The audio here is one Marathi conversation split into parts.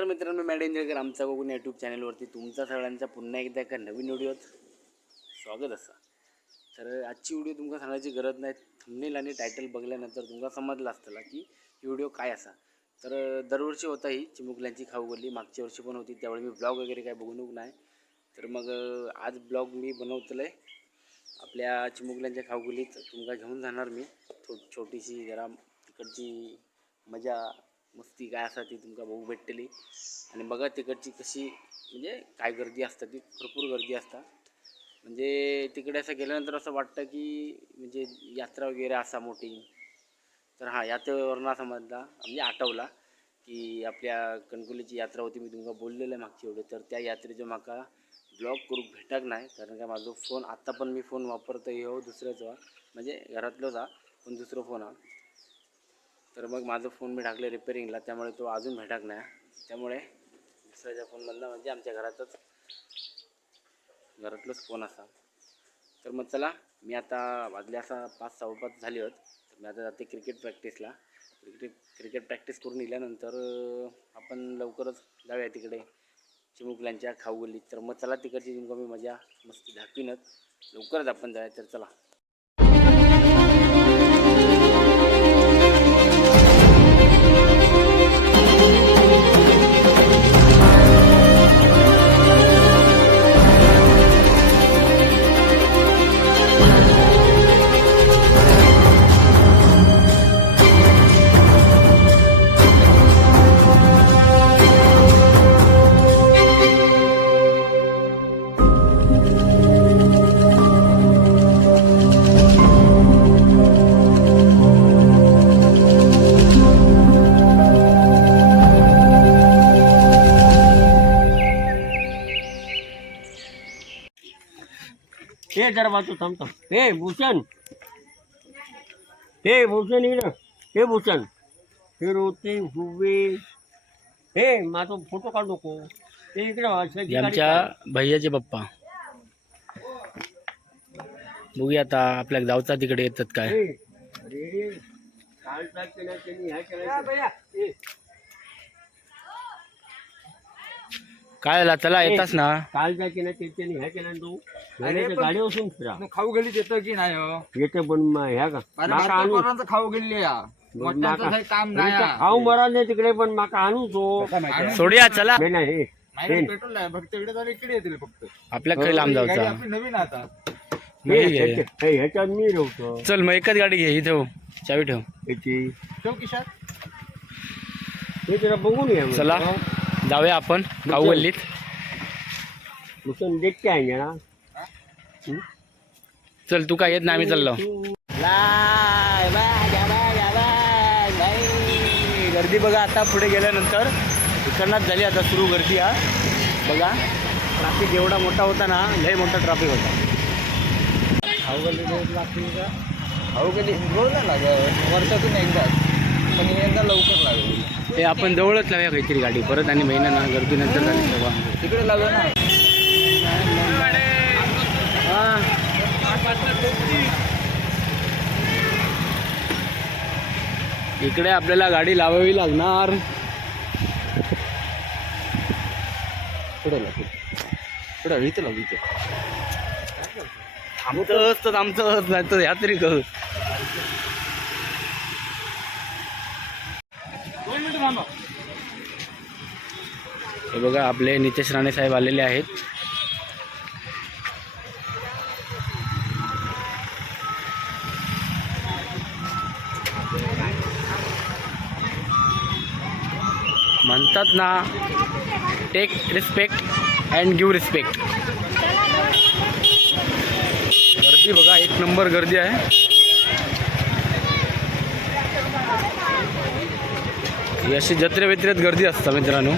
नमस्कार मित्रांनो, मॅड एंजॉयकर आमचा कोकण यूट्यूब चॅनलवरती तुमचा सगळ्यांचा पुन्हा एकदा एका नवीन व्हिडिओत स्वागत असा. तर आजची व्हिडिओ तुमका सांगायची गरज नाही, थंबनेल आणि टायटल बघल्यानंतर तुमका समजलं असतं की ही व्हिडिओ काय असा. तर दरवर्षी होता ही चिमुकल्यांची खाऊगल्ली, मागच्या वर्षी पण होती, त्यावेळी मी ब्लॉग वगैरे काय बघून नाही. तर मग आज ब्लॉग मी बनवतलं आहे आपल्या चिमुकल्यांच्या खाऊगल्लीत. तुमका घेऊन जाणार मी छोटीशी जरा तिकडची मजा मस्ती काय असा ती तुमका बघू भेटतली. आणि बघा तिकडची कशी म्हणजे काय गर्दी असतात, ती भरपूर गर्दी असतात. म्हणजे तिकडे असं गेल्यानंतर असं वाटतं की म्हणजे यात्रा वगैरे असा मोठी. तर हां, यात्रेवरून समजला म्हणजे आठवला की आपल्या कणकुलीची यात्रा होती, मी तुमका बोललेलं आहे मागची एवढे. तर त्या यात्रेचं माका ब्लॉग करूक भेटक नाही, कारण का माझा फोन आत्ता पण मी फोन वापरतो हो दुसऱ्याच म्हणजे घरातलोच हा, पण दुसरा फोन हा. तर मग माझा फोन मी टाकले रिपेरिंगला, त्यामुळे तो अजून भेटक नाही. त्यामुळे दुसऱ्याच्या फोनमधला म्हणजे आमच्या घरातलाच फोन असा. तर मग चला, मी आता वाजले असा 5:15 झाली होत. तर मी आता जाते क्रिकेट प्रॅक्टिसला. क्रिकेट प्रॅक्टिस करून इल्यानंतर आपण लवकरच जाऊया तिकडे चिमुकल्यांच्या खाऊगल्लीत. तर मग चला, तिकडची तुमका मी मजा मस्ती दाखवीनच, लवकरच आपण जाऊया. तर चला. हे जरा वाचू थांबतो. हे भूषण इकडं. हे भूषण, हे रोते हुवे, हे माझा फोटो काढू नको. ते इकडे आमच्या भैयाचे पप्पा. बघूया आता आपल्या गावचा तिकडे येतात काय. अरे कालचा केला त्यांनी, ह्या केला. काय झाला, चला येतास ना. काल काय केलं त्याच्याने, ह्या केला तू गाडी बसून फिरा. खाऊ गेली येतं की नाही येते पण ह्या का पोरांचं खाऊ गेली काम नाही खाऊ मरा नाही तिकडे, पण माका आणू तो सोडूया चला. नाही पेट्रोल आहे फक्त, इकडे जाऊन इकडे येतील फक्त. आपल्याकडे लांब गाडी जाऊचा. आपली नवीन आता. ह्याच्यात मी राहतो. चल मग एकच गाडी घे, इथे चावी ठेव. याची ठेव किशात. हे जरा बघून या. चला जाऊया आपण खाऊगल्लीत. भूषण देखते आहे ना. चल, तू काय येत नाही, आम्ही चाललो. गर्दी बघा आता पुढे गेल्यानंतर इकडनंच झाली आता सुरू गर्दी. हा बघा, ट्रॅफिक एवढा मोठा होता ना, लय मोठा ट्रॅफिक होता. खाऊ गेली रोज नाही लागत, वर्षातून एकदाच, पण यंदा लवकर लागेल. ते आपण जवळच लावूया काहीतरी गाडी, परत आणि महिना ना गर्दी नंतर झाली तेव्हा तिकडे लावूया ना. इकडे आपल्याला गाडी लावावी लागणार. पुढे इथे लावू, इथे थांबतच तर थांबतच नाही तर ह्या तरी करू. हे बघा, आपले नितेश राणे साहेब आलेले आहेत. म्हणतात ना, take respect and give respect. गर्दी बघा, एक नंबर गर्दी आहे. ही अशी जत्रे व्यत्रेत गर्दी असतं मित्रांनो.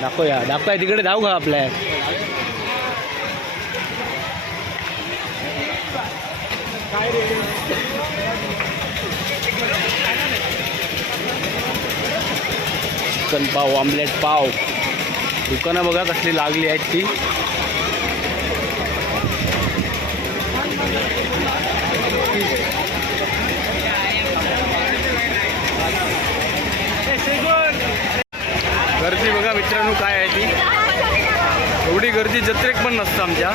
दाखवूया तिकडे जाऊ का आपल्या. चिकन पाव, ऑमलेट पाव, दुकानं बघा कसली लागली आहेत ती. गर्दी बघा मित्रांनो काय आहे ती. एवढी गर्दी जत्रेक पण नसतं आमच्या.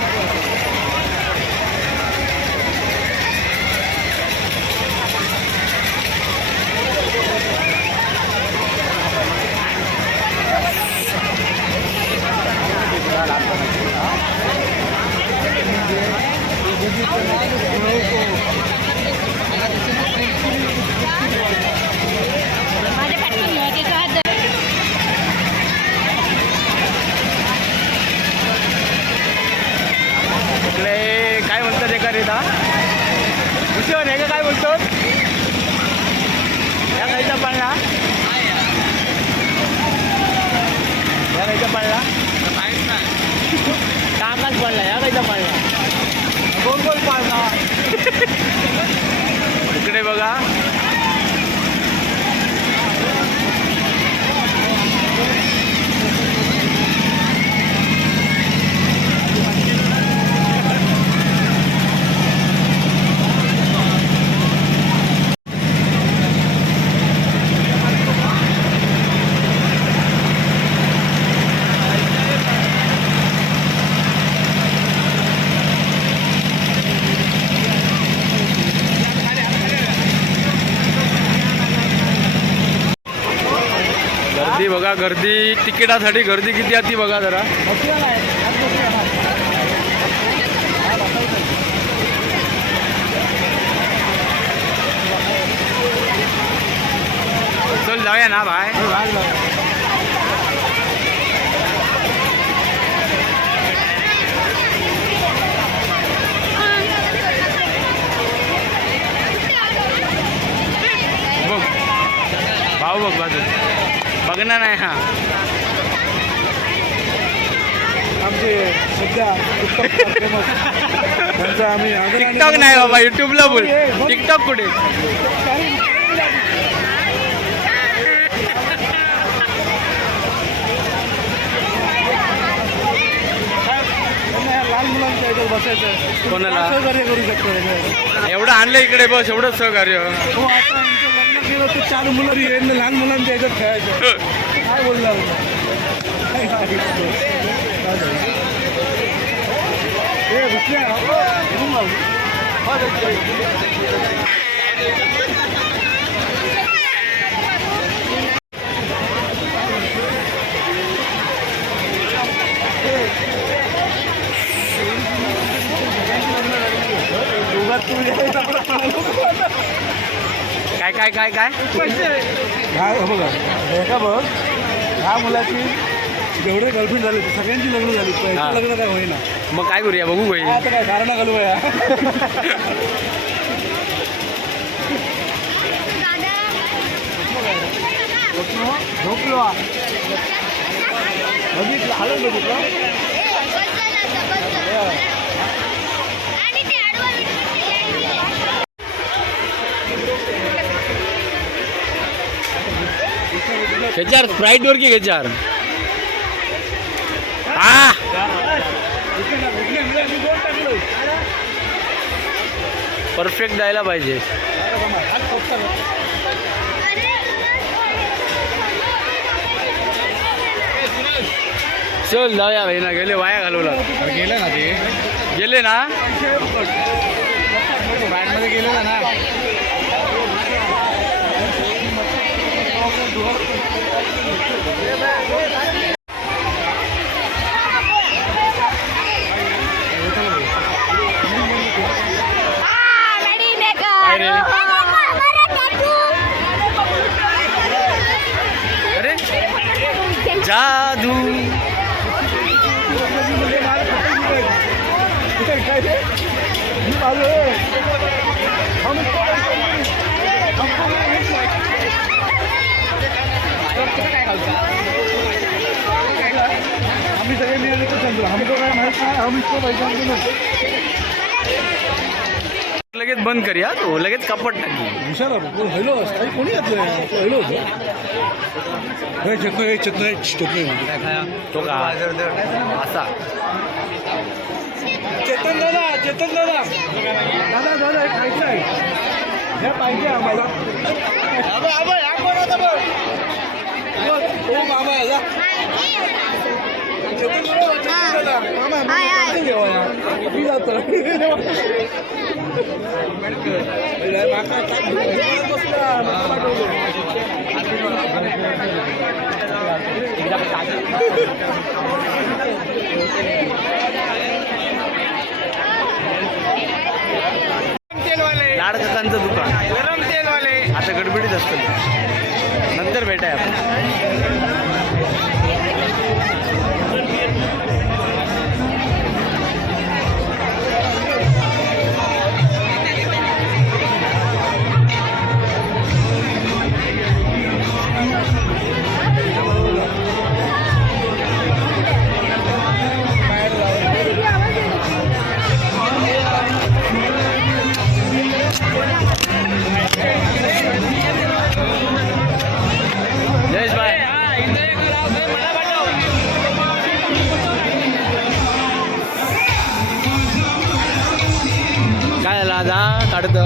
इकडे काय म्हणतात एका रेता भूषण हे काय बोलतो या खायचा पाळला या खायचा पाळला काकाच पाळला या खायचा पाळला गोल गोल पाळला. इकडे बघा गर्दी बघा गर्दी तिकिटासाठी गर्दी किती आहे ती बघा जरा. चल जाऊया ना भाई. बघ भाऊ बघ बाजू बघणार नाही. हा आमचे सध्या त्यांचा आम्ही टिकटॉक नाही बाबा युट्यूबला बोल. टिकटॉक कुठे लहान मुलांच्या याच्यात बसायचं कोणाला सहकार्य करू शकतो. एवढं आणलं इकडे बस एवढं सहकार्य. हो आता आमचं लग्न केलं तर 4 मुलं यांना लहान मुलांच्या याच्यात खेळायचं. काय बोलणार काय काय काय काय बघा एका बघ ह्या मुलाची जेवढे गर्लफ्रेंड झाले सगळ्यांची लग्न झाली हा. लग्न काय होईना. मग काय करूया बघू भाई. आता काय कारण घालू या झोपलो बघितलं आलं बघितलं. खेचार स्प्राईट वर की खेचार. हा परफेक्ट जायला पाहिजे. चल जाऊया भाई ना. गेले वाया घालवला. गेलं ना ते गेले ना बँडमध्ये गेलं ना. काय रे अरे जादू आम्ही सगळे मिळाले तर समजू हमको काय माहित नाही. हम इसको पैसा लगेच बंद करूया. तो लगेच कपट टाकी. विशाल हॅलो काही कोणी घातलं हॅलो होतं हे चेतन तो का असा चेतन दादा चेतन दादा दादा दादा हे खायचं आहे हे पाहिजे आम्हाला हो मामा या चेतन दादा मामा घेऊया मी जातो लाड काकांचं दुकान गरम तेलवाले आता गडबडीत असतं नंतर भेटाय आपण जयेश भाई काय झालं आता काढत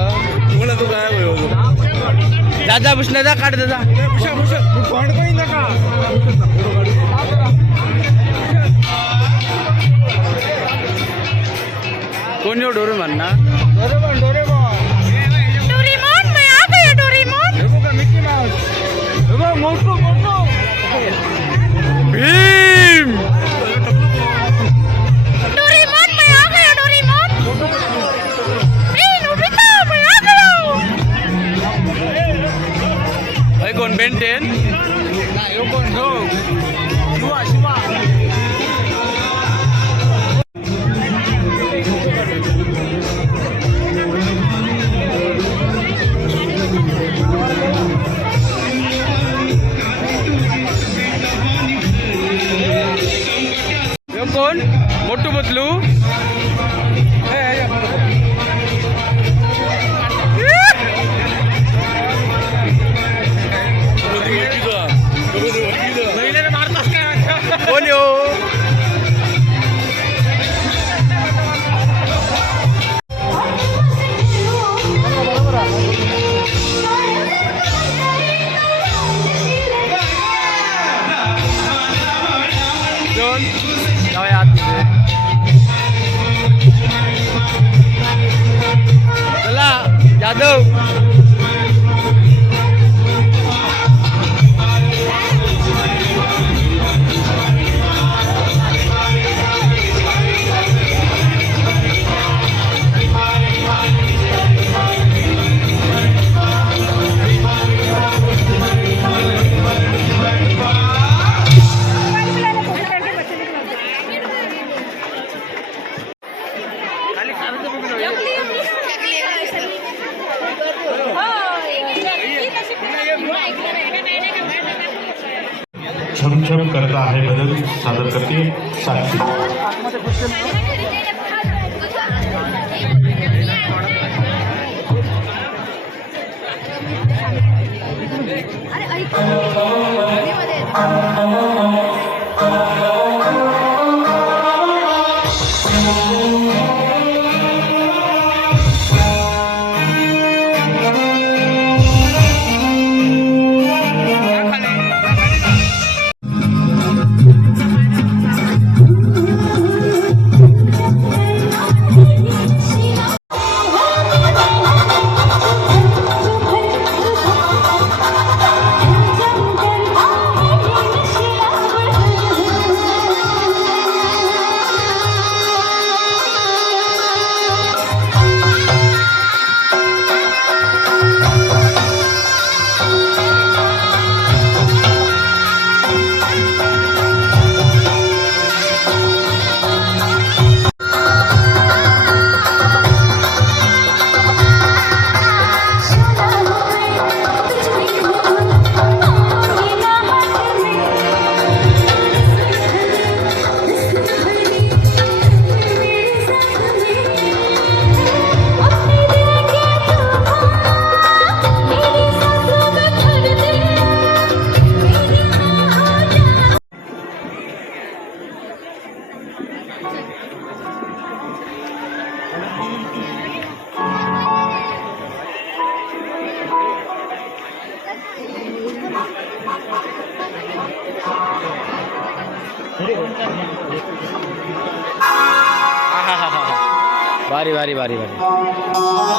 बोला तू काय दादा पुष्ण जा काढ दादा कोण येऊ डोरे म्हणणार भीम भाई कोण बेंटेन शिवा शिवा कोण मोठू बदलू कोण येऊ जाऊया आत चला यादव छमछम करता है बदल सादर करते साक्षी भारी भारी भारी भारी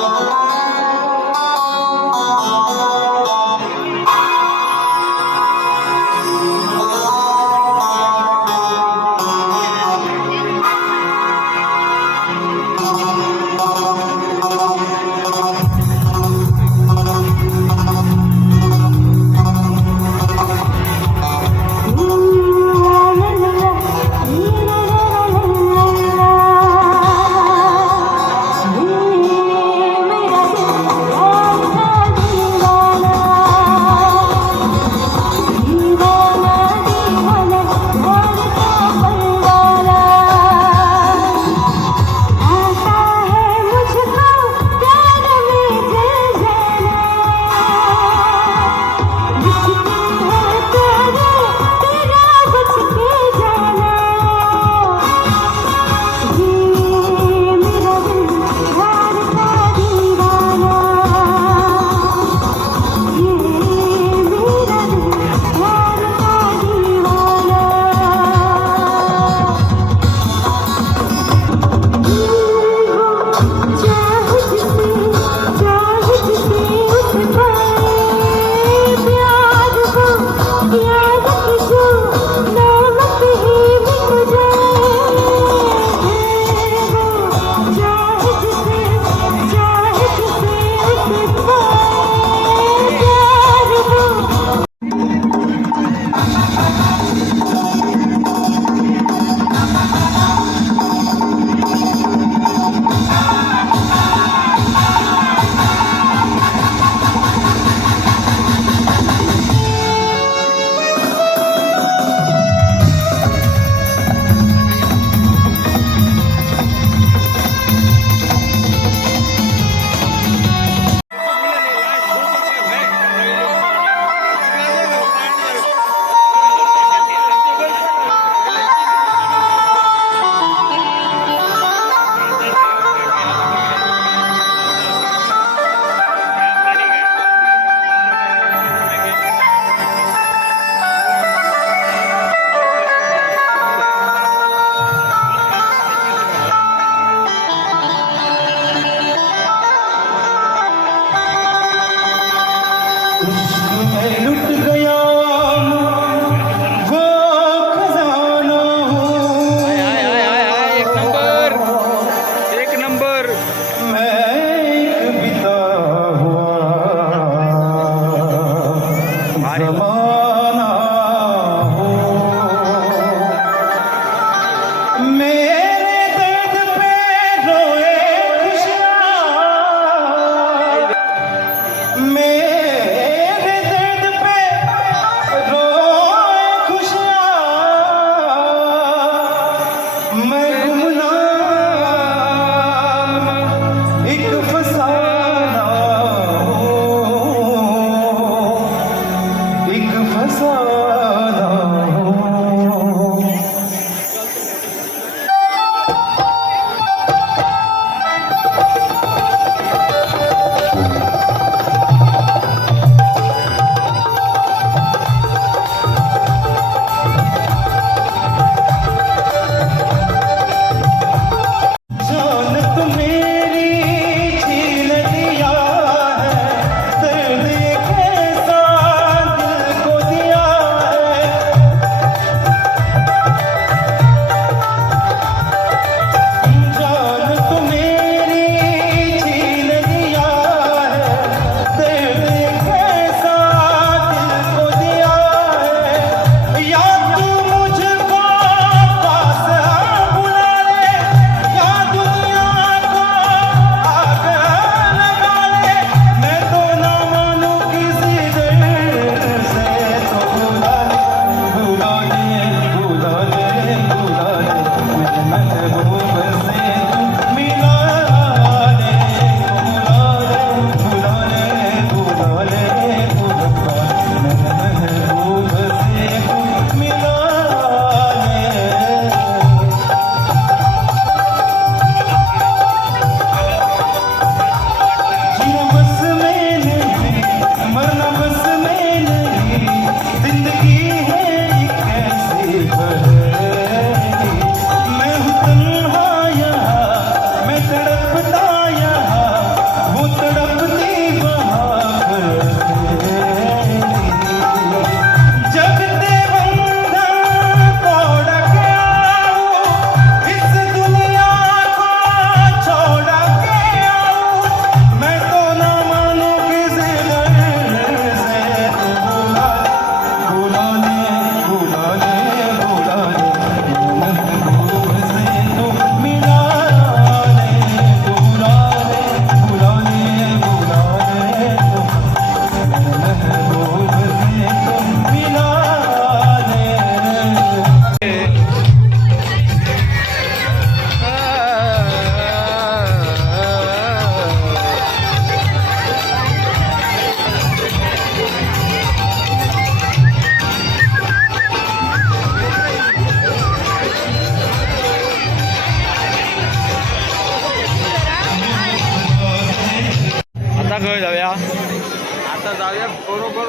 खय जाऊया आता जाऊया बरोबर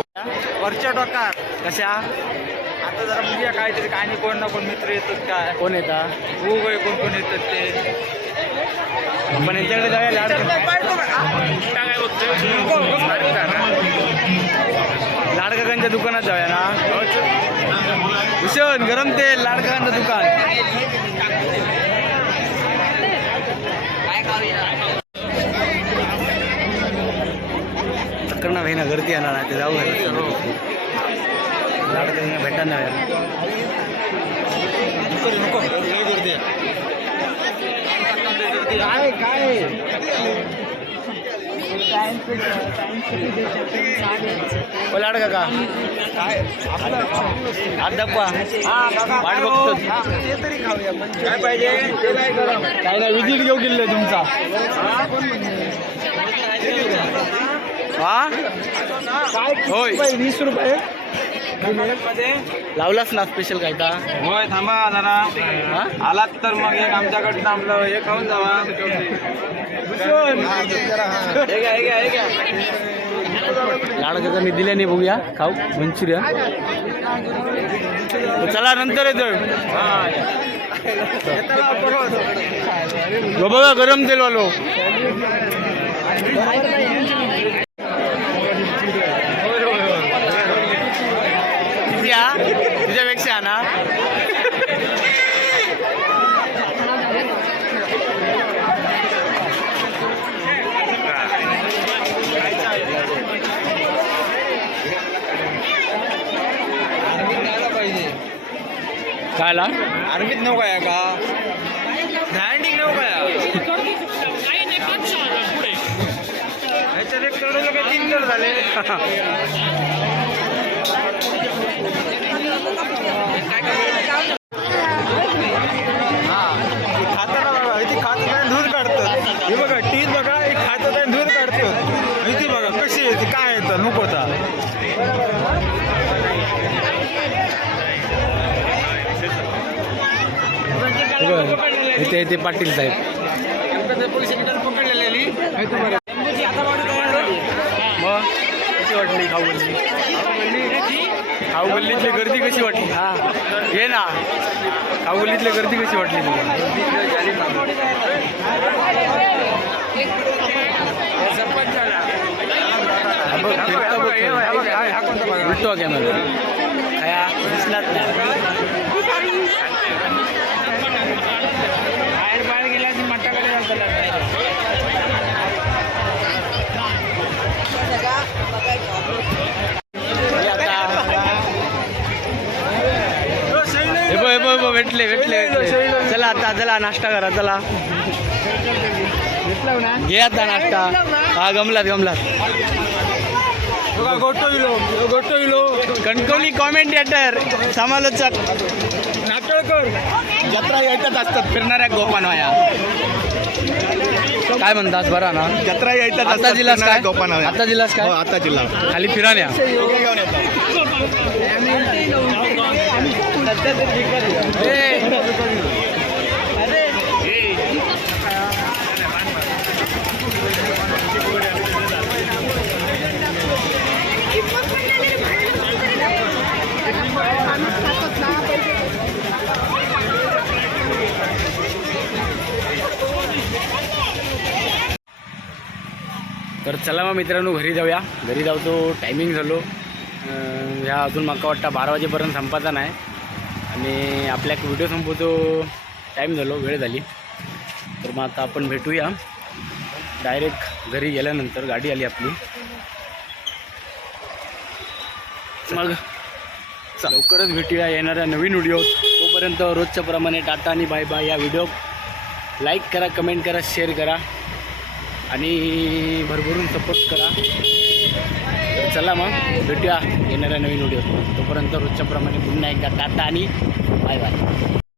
वरच्या टोकात. कशा आता जरा बघूया काहीतरी काय नाही, कोण ना कोण मित्र येतात काय कोण येता कोण कोण येतात ते. आपण यांच्याकडे जाऊया लाडकाकांच्या दुकानात जाऊया ना. भूषण गरम तेल लाडकाकांचं दुकान. चक्करना भाई ना गर्दी येणार आहे ते जाऊ लाडकांना भेटा ना लाडका का हात दाखवा वाट बघतो काय पाहिजे ते काय करा. काय नाही विजिट घेऊ गेले तुमचा हा होय 20 रुपये लावलाच ना स्पेशल काय का होय. थांबा जरा हा आलात तर मग एक आमच्याकडे थांबलं हे खाऊन जावा. लाडकाचा मी दिल्याने बघूया खाऊ मंचुरियन चला नंतर येतोय बघा गरम तेल वालो तुझ्यापेक्षा ना कायला आर्मीत नको आहे का धांडिंग नको आहे. ह्याच्यात एक करोड काय 3 करोड झाले. खाताना बघा इथे खात धूर काढतात. हे बघा टीज बघा एक खातात आणि धूर काढतात. इथे बघा कशी येते काय येतं नको होता. इथे इथे पाटील साहेब मग कशी वाटली खाऊ गल्ली खाऊ गल्लीतली गर्दी कशी वाटली हा ये ना खाऊ गल्लीतली गर्दी कशी वाटली उलटो कॅमेरा काय दिसलाच नाही भेटले चला आता चला नाश्ता करा चला घे आता नाश्ता हा गमलात गोटो कणकवली कॉमेंटेटर समालोचक नाटळकर जत्रा यायच्याच असतात फिरणाऱ्या गोपानवाया काय म्हणतात बरा ना जत्रा यायचा आता जिल्हास काय गोपानावर आता जिल्हास काय आता जिल्हा खाली फिराण्या तर चला मग मित्रांनो घरी जाऊया घरी जाऊचो टायमिंग झालो ह्या अजून म्हाका वाटतं 12 वाजेपर्यंत संपायचा नाही आणि आपल्या व्हिडिओ संपवतो टाईम झालो वेळ झाली तर मग आता आपण भेटूया डायरेक्ट घरी गेल्यानंतर गाडी आली आपली मग लवकरच भेटूया येणाऱ्या नवीन व्हिडिओ तोपर्यंत रोजच्या प्रमाणे टाटा आणि बाय बाय या व्हिडिओ लाईक करा कमेंट करा शेअर करा आणि भरभरून सपोर्ट करा तर चला मग भेटूया येणाऱ्या नवीन व्हिडिओ तोपर्यंत रोजच्या प्रमाणे पुन्हा एकदा टाटा आणि बाय बाय